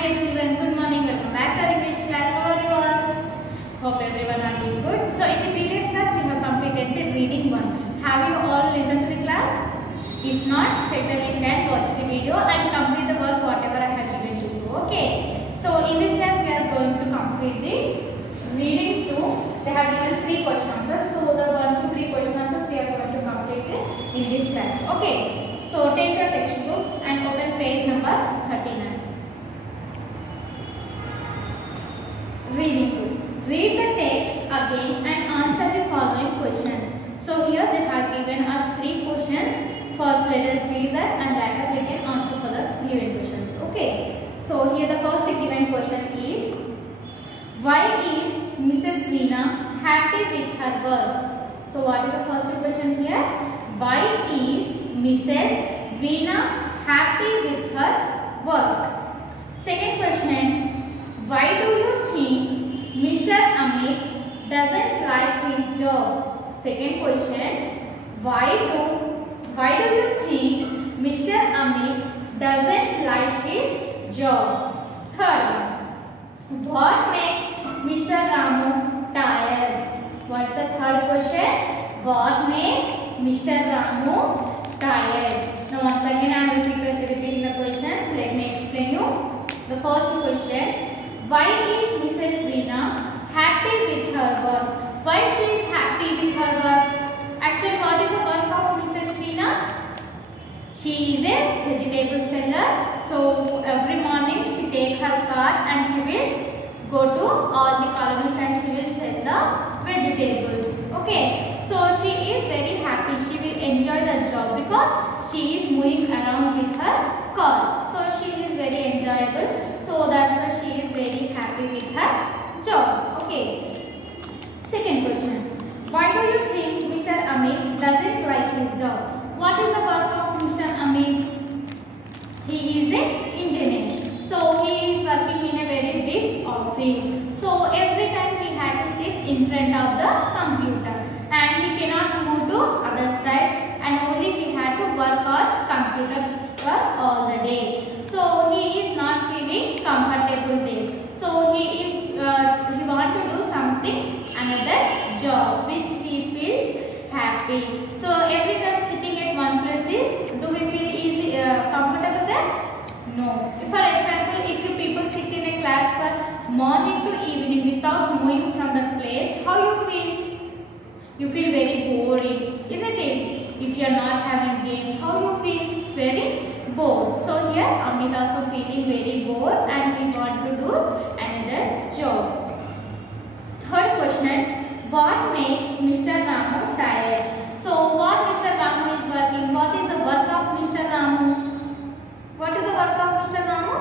dear children, good morning. Welcome back to our English class. How are you all? Hope everyone are doing good. So in the previous class we have completed the reading one. Have you all listened to the class? If not, check the link and watch the video and complete the work whatever I have given to you. Okay. So in this class we are going to complete the reading 2. They have given 3 question answers. So the 1 to 3 question answers we are going to complete it in this class. Okay. So take your textbooks and open page number 39. Reading 2. Read the text again and answer the following questions. So here they have given us 3 questions. First let us read that and later we can answer for the given questions. Okay. So here the first given question is, why is Mrs. Veena happy with her work? So what is the first question here? Why is Mrs. Veena happy with her work? Second question, why do you think Mr. Amit doesn't like his job? Second question, why do you think Mr. Amit doesn't like his job? Third, what makes Mr. Ramu tired? What's the third question? What makes Mr. Ramu tired? Now once again I am repeating the questions. Let me explain you. The first question, why is Mrs. Veena happy with her work? Why she is happy with her work? Actually, what is the work of Mrs. Veena? She is a vegetable seller. So every morning she takes her cart and she will go to all the colonies and she will sell the vegetables. Okay. So she is very happy. She will enjoy the job because she is moving around with her cart. So she is very enjoyable. So that's why she is very happy with her job. Okay. Second question. Why do you think Mr. Amit doesn't like his job? What is the work of Mr. Amit? He is an engineer. So he is working in a very big office. So every time he had to sit in front of the computer and he cannot move to other sides and only he had to work on computer for all the day. So he is not feeling comfortable there. So he want to do something, another job which he feels happy. So every time sitting at one place do we feel easy, comfortable there? No. For example, if you people sit in a class for morning to evening without moving from the place, how you feel? You feel very boring, isn't it? If you are not having games, how you feel? Very bored. So here Amit also feeling very bored and he want to do another job. Third question, what makes Mr. Ramu tired? So what Mr. Ramu is working? What is the work of Mr. Ramu? What is the work of Mr. Ramu?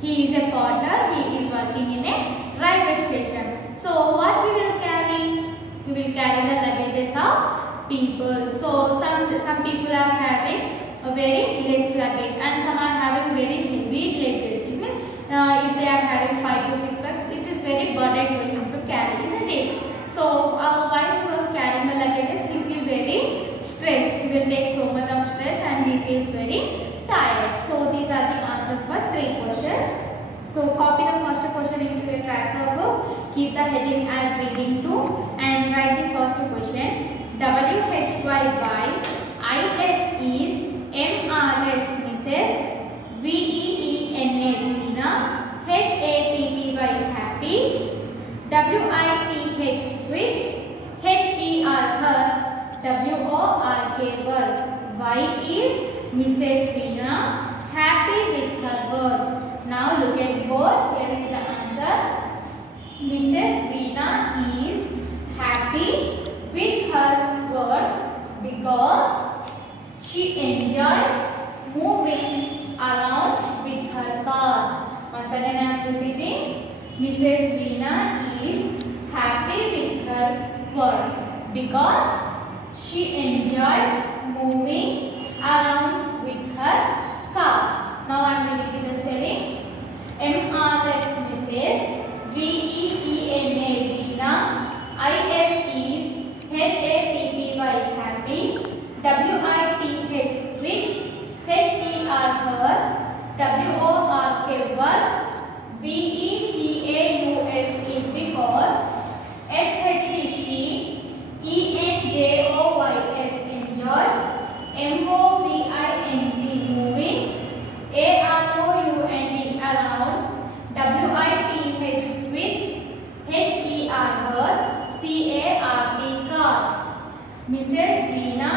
He is a porter. He is working in a railway station. So what he will carry? He will carry the luggages of people. So some people are having a very less luggage and some are having very heavy luggage. It means if they are having 5 to 6 bags, it is very burden for him to carry, isn't it? So while he was carrying the luggages, he feels very stressed. He will take so much of stress and he feels very tired. So these are the answers for 3 questions. So copy the first question into your transfer book. Keep the heading as reading 2 and write the first question. WHYY IS is MRS Mrs. VEENA Veena HAPPY happy WITH with HER her WORK work. Why is Mrs. Veena happy with her work? Now look at the board. Here is the answer. Mrs. Veena is happy with her work because she enjoys moving around with her car. Once again I am repeating. Mrs. Veena is happy with her work because she enjoys moving around with her car. Now I am reading the spelling. MRS Mrs. VEENA Veena IS is HAPPY happy WITH with HER her WORK work. Mrs. Veena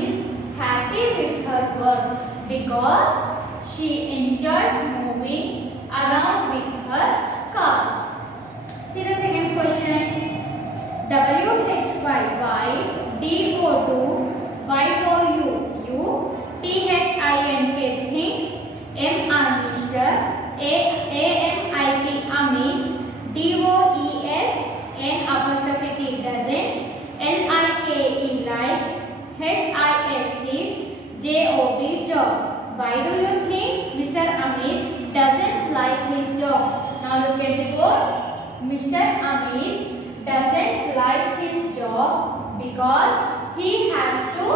is happy with her work because she enjoys moving around with her car. See the second question. WHYYDO2YOUTHINK think, MR Mr. AMIT Amin, DOES N apostrophe T doesn't, LIKE like, HIS is, JOB job. Why do you think Mr. Amit doesn't like his job? Now look at the board. Mr. Amit doesn't like his job because he has to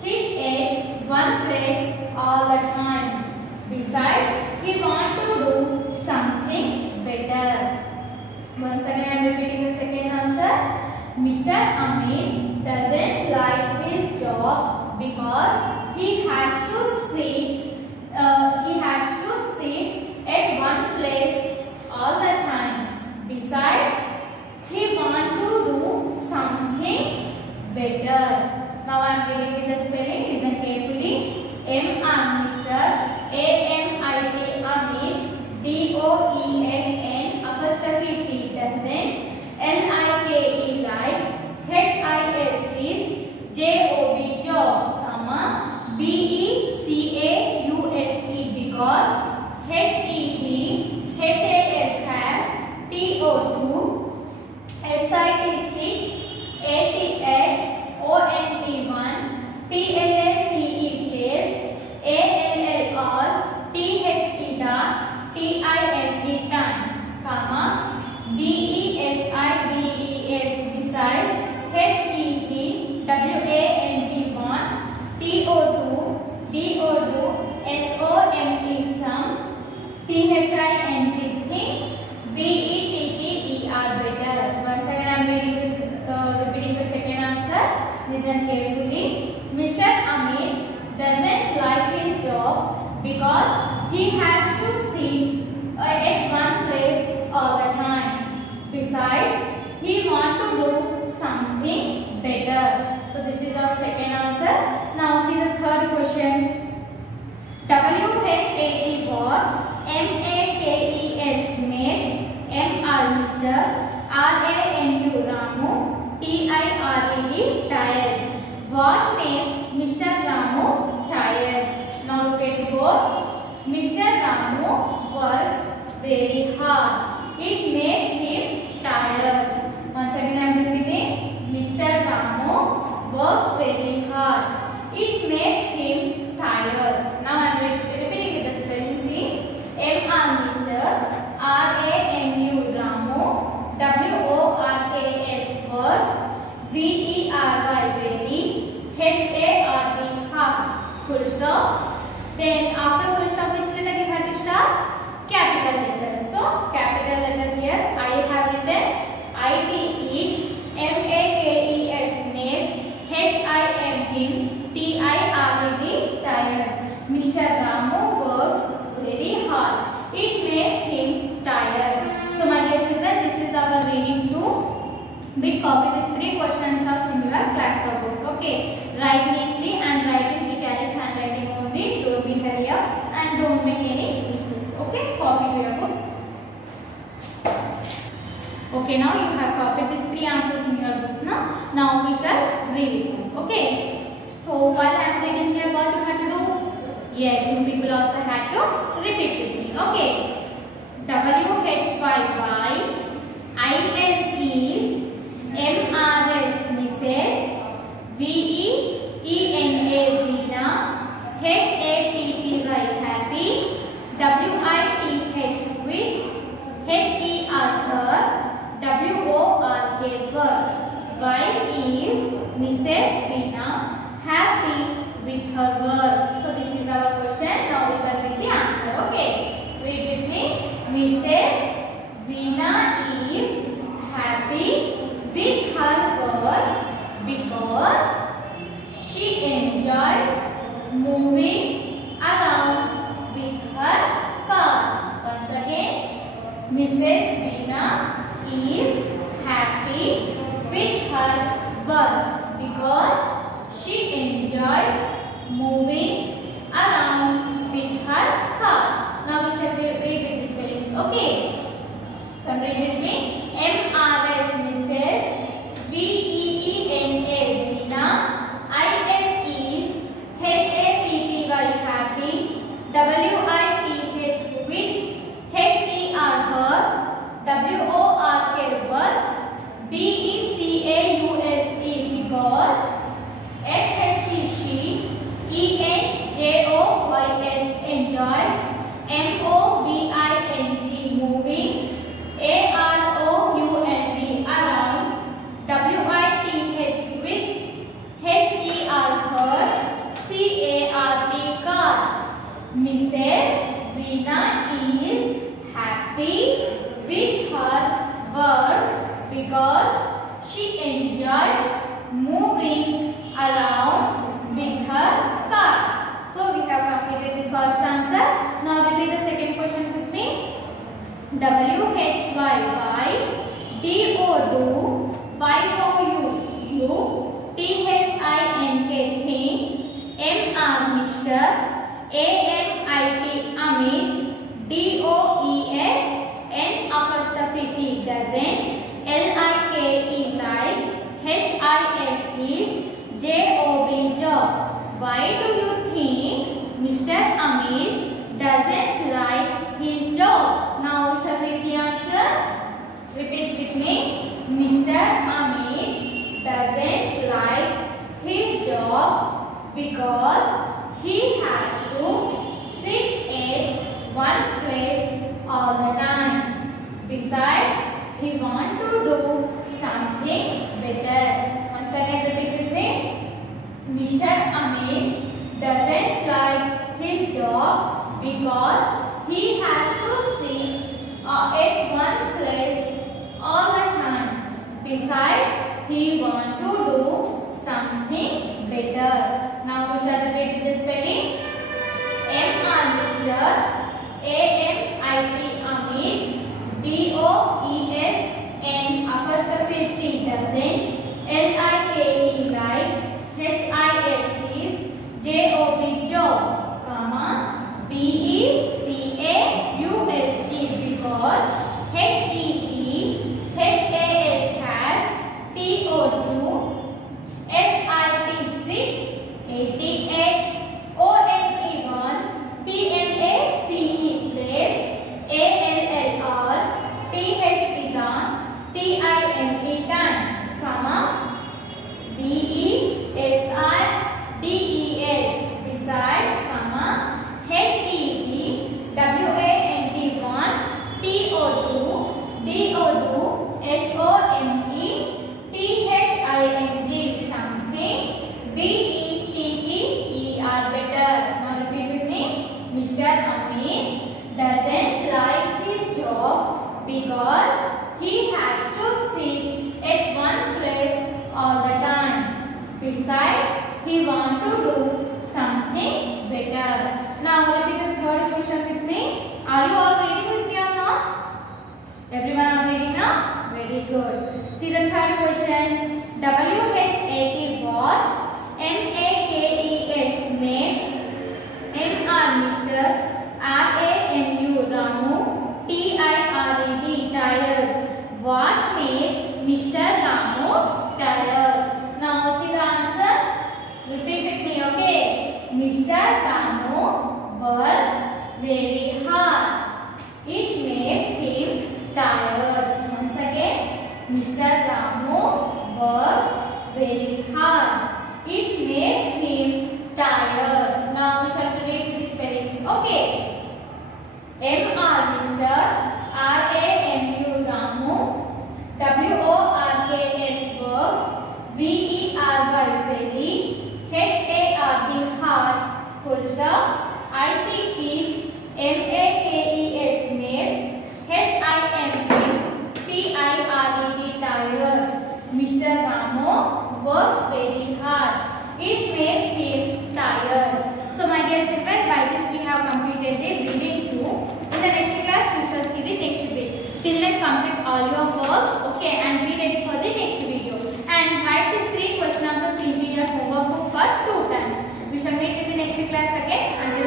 sit at one place all the time. Besides, he wants to do something better. Once again, I am repeating the second answer. Mr. Amit doesn't like his job because he has to sit at one place all the time. Besides, he wants to do something better. Now I am reading with the spelling. Listen carefully. MR Mr. AMIT Amit, DOESN apostrophe T doesn't, LIKE like, HIS is, JOB job, comma, BECAUSE because HED has TO2, SIT sit, AT ONE1, PLACE place, ALL all, THE dot, TIME time, comma, BESIDES besides, HED WANT1, TO2 DO2 SOME some, THINT think, BETTER better. Once again I am repeating the second answer. Listen carefully. Mr. Amit doesn't like his job because he has to sit at one place all the time. Besides, he wants to do something better. So this is our second answer. Now see the third question. WHAT MAKES makes, MR Mr. RAMU Ramu, TIRED tired. What makes Mr. Ramu tired? Now look at the board. Mr. Ramu works very hard. It makes him tired. Once again I am repeating. Mr. Ramu works very hard. It makes him tired. Now I am repeating with the spelling. See, MR Mr. RAMU Ramu, WORKS works, VERY very, HARD hard. Full stop. Then after full stop, which letter you have to start? Capital letter. So capital letter here I have written IT eat, MAKES makes, HIM him, TIRED tired. Mr. Ramu works very hard. It makes him tired. So my dear children, this is our reading 2. We copy these 3 questions of similar class books. Okay. Write neatly and write in italics handwriting only. Don't be hurry up and don't make any mistakes. Okay. Copy to your books. Okay. Now you have copied these 3 answers in your books. Now we shall read it. Okay. So while I am reading here, what you have to do? Yes, you people also have to repeat with me. Okay. WHYY IS is, MRS Mrs. VEENA Veena, HAPPY happy, WITH with, HER her, WORK work. Why is Mrs. Veena happy with her work? So this is our question. Now we shall read the answer. Okay. Read with me. Mrs. Veena is happy with her work because she enjoys moving around with her car. Once again, Mrs. Veena is happy with her work. because she enjoys moving around with her car. Now we shall read with the spellings. Okay, come read with me. MRS Mrs. VEENA Veena. IS is HAPPY happy. WITH with. HER her. WORK work. BECAUSE because. SHE she. ENJOYS enjoys. MOVING moving. AROUND around. WITH with. HER her. CART car. Mrs. Veena is happy with her work because she enjoys moving around with her car. So we have completed the first answer. Now repeat the second question with me. WHYY DODO YOU THINK think MR Mr. AMIT Amit DOES N apostrophe T doesn't LIKE like HIS is JOB job. Why do you think Mr. Amit doesn't like his job? Now we shall read the answer. Repeat with me. Mr. Amit doesn't like his job because he has to sit at one place all the time. Besides, he wants to do something better. Once again, repeat with me. Mr. Amit doesn't like his job because he has to sit at one place all the time. Besides, he wants to do something better. Now we shall repeat the spelling. MR Mr. AMIT Amit DOES N apostrophe T doesn't LIKE like HIS is JOB job, comma BECAUSE because HEEHAS has TO2 SIT sit 88 ONE1 PNACE place ALLR THE time, comma BESIDES besides, comma HEEWANT1 TO2 DO2 SOMETHING something BETTER better. Now repeat with me. Mr. Amit doesn't like his job because he has to sit at one place all the time. Besides, he wants to do something better. Now repeat the third question with me. Are you all reading with me or not? Everyone are reading now? Very good. See the third question. WHAT what? MAKES makes. MR Mr. RAMU Ramu TIRED tired. What makes Mr. Ramu tired? Now see the answer. Repeat with me, okay? Mr. Ramu works very hard. It makes him tired. Once again, Mr. Ramu works very hard. It makes him tired. Now we shall read with the spellings. Okay. MR Mr. RAMU Ramu WORKS works VERY very HARD hard full stop ITE MAKES makes HIMM tired. Mr. Ramu works very hard. It makes him tired. So my dear children, by this we have completed the reading 2. In the next class we shall see the next bit. Till then complete all your works, okay, and be ready for the next video. And write these 3 question answers shall meet in the next class again. Until